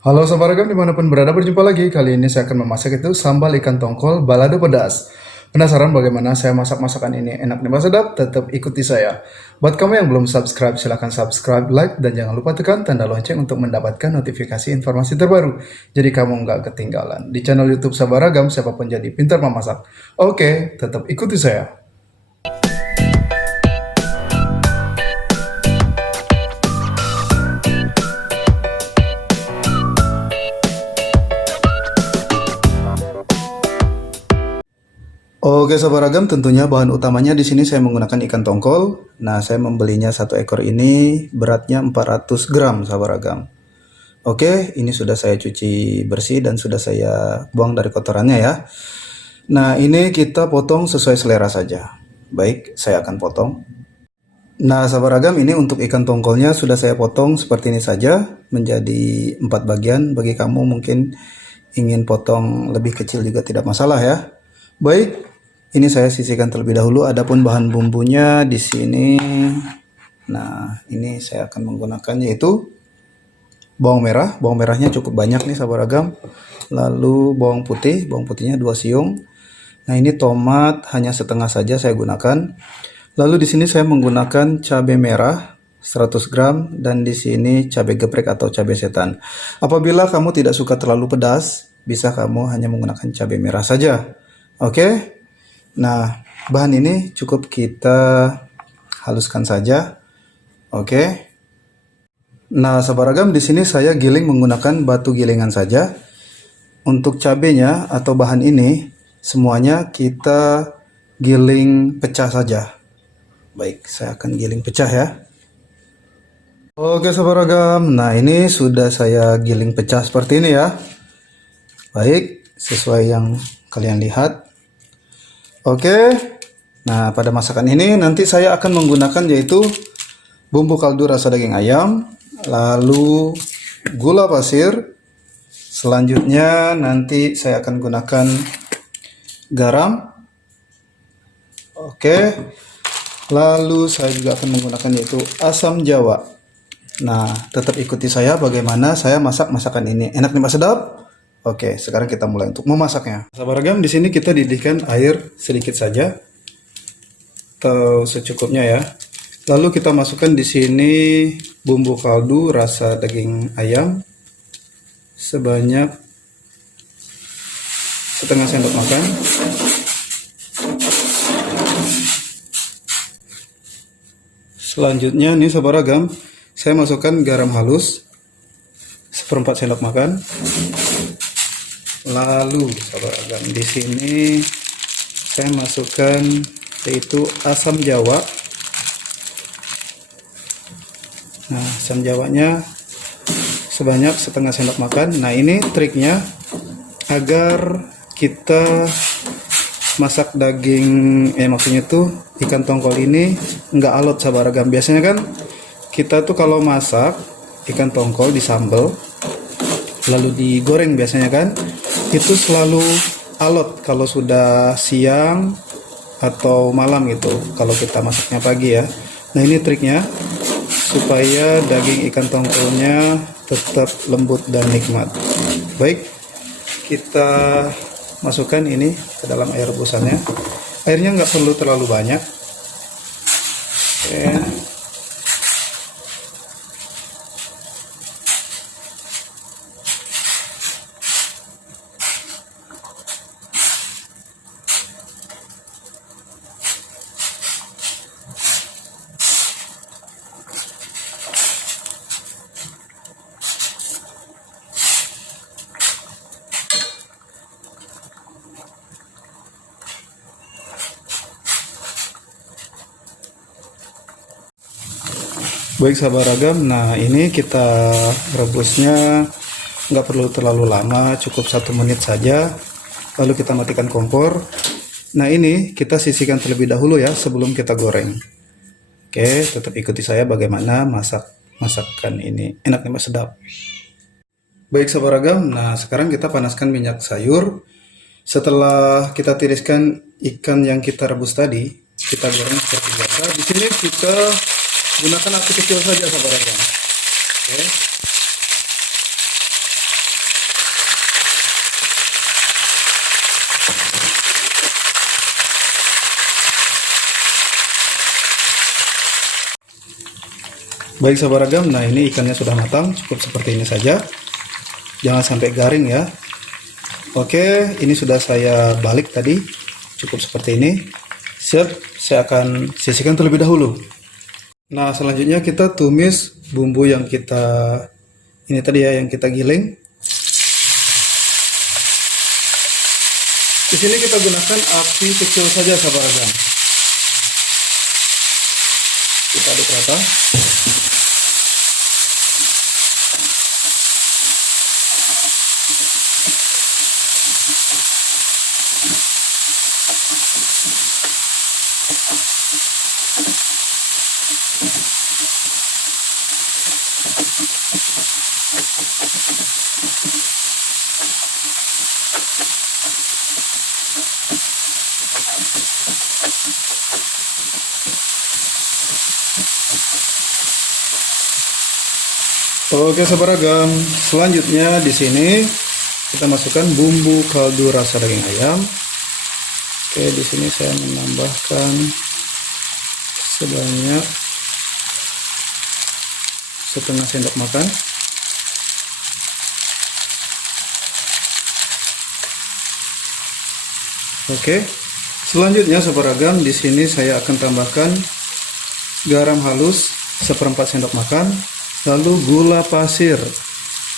Halo Sobat Ragam dimanapun berada, berjumpa lagi. Kali ini saya akan memasak itu sambal ikan tongkol balado pedas. Penasaran bagaimana saya masak masakan ini enak dan sedap? Tetap ikuti saya. Buat kamu yang belum subscribe, silahkan subscribe, like, dan jangan lupa tekan tanda lonceng untuk mendapatkan notifikasi informasi terbaru. Jadi kamu nggak ketinggalan. Di channel YouTube Sobat Ragam, siapapun jadi pintar memasak. Oke, tetap ikuti saya. Oke Sobat Ragam, tentunya bahan utamanya di sini saya menggunakan ikan tongkol. Nah, saya membelinya satu ekor ini beratnya 400 gram Sobat Ragam. Oke, ini sudah saya cuci bersih dan sudah saya buang dari kotorannya ya. Nah, ini kita potong sesuai selera saja. Baik, saya akan potong. Nah, Sobat Ragam, ini untuk ikan tongkolnya sudah saya potong seperti ini saja menjadi 4 bagian. Bagi kamu mungkin ingin potong lebih kecil juga tidak masalah ya. Baik, ini saya sisihkan terlebih dahulu. Adapun bahan bumbunya di sini, nah ini saya akan menggunakan yaitu bawang merah. Bawang merahnya cukup banyak nih Sobat Ragam. Lalu bawang putihnya 2 siung. Nah ini tomat hanya setengah saja saya gunakan. Lalu di sini saya menggunakan cabai merah 100 gram dan di sini cabai geprek atau cabai setan. Apabila kamu tidak suka terlalu pedas, bisa kamu hanya menggunakan cabai merah saja. Oke. Nah, bahan ini cukup kita haluskan saja. Oke. Nah, Sobat Ragam, di sini saya giling menggunakan batu gilingan saja. Untuk cabenya atau bahan ini semuanya kita giling pecah saja. Baik, saya akan giling pecah ya. Oke Sobat Ragam, nah ini sudah saya giling pecah seperti ini ya. Baik, sesuai yang kalian lihat. Oke, nah pada masakan ini nanti saya akan menggunakan yaitu bumbu kaldu rasa daging ayam, lalu gula pasir. Selanjutnya nanti saya akan gunakan garam. Oke, lalu saya juga akan menggunakan yaitu asam jawa. Nah, tetap ikuti saya bagaimana saya masak masakan ini. Enak nih Mas, sedap? Oke, sekarang kita mulai untuk memasaknya. Sabar Ragam, di sini kita didihkan air sedikit saja atau secukupnya ya. Lalu kita masukkan di sini bumbu kaldu rasa daging ayam sebanyak setengah sendok makan. Selanjutnya nih Sobat Ragam, saya masukkan garam halus 1/4 sendok makan. Lalu Sobat Ragam, di sini saya masukkan yaitu asam jawa. Nah, asam jawanya sebanyak setengah sendok makan. Nah, ini triknya agar kita masak daging, maksudnya tuh ikan tongkol ini nggak alot Sobat Ragam. Biasanya kan kita tuh kalau masak ikan tongkol di sambal lalu digoreng biasanya kan itu selalu alot kalau sudah siang atau malam gitu, kalau kita masaknya pagi ya. Nah ini triknya supaya daging ikan tongkolnya tetap lembut dan nikmat. Baik, kita masukkan ini ke dalam air rebusannya. Airnya nggak perlu terlalu banyak. Oke. Baik Sahabat Ragam, nah ini kita rebusnya nggak perlu terlalu lama, cukup 1 menit saja. Lalu kita matikan kompor. Nah ini kita sisihkan terlebih dahulu ya sebelum kita goreng. Oke, tetap ikuti saya bagaimana masakan ini. Enak nih Mas, sedap. Baik Sahabat Ragam, nah sekarang kita panaskan minyak sayur. Setelah kita tiriskan ikan yang kita rebus tadi, kita goreng seperti biasa. Di sini kita gunakan api kecil saja Sahabat Ragam. Oke. Baik sahabat ragam, nah ini ikannya sudah matang, cukup seperti ini saja. Jangan sampai garing ya. Oke, ini sudah saya balik tadi, cukup seperti ini. Siap, saya akan sisihkan terlebih dahulu. Nah, selanjutnya kita tumis bumbu yang kita ini tadi ya, yang kita giling. Di sini kita gunakan api kecil saja sahabat ragam. Kita aduk rata. Oke sahabat ragam, selanjutnya di sini kita masukkan bumbu kaldu rasa daging ayam. Oke, di sini saya menambahkan sebanyak setengah sendok makan. Oke, selanjutnya sahabat ragam, di sini saya akan tambahkan garam halus seperempat sendok makan. Lalu gula pasir.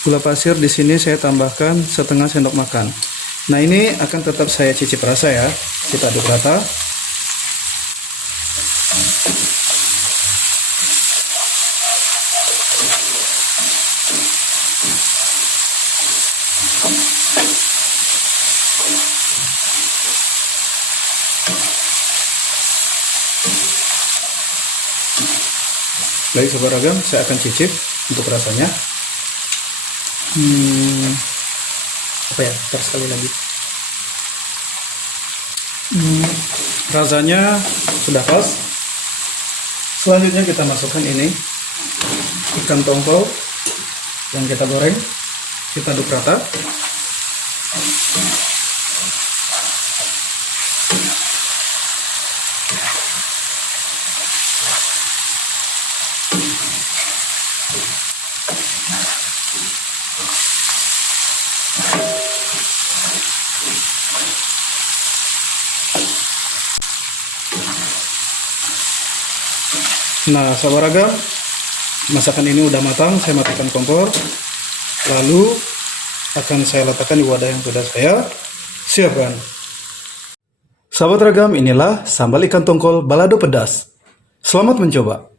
Gula pasir di sini saya tambahkan setengah sendok makan. Nah, ini akan tetap saya cicip rasa ya. Kita aduk rata. Baik sahabat ragam, saya akan cicip untuk rasanya. Apa ya? Ntar sekali lagi. Rasanya sudah pas. Selanjutnya kita masukkan ini ikan tongkol yang kita goreng. Kita aduk rata. Nah sahabat ragam, masakan ini udah matang. Saya matikan kompor, lalu akan saya letakkan di wadah yang sudah saya siapkan. Sahabat ragam, inilah sambal ikan tongkol balado pedas. Selamat mencoba.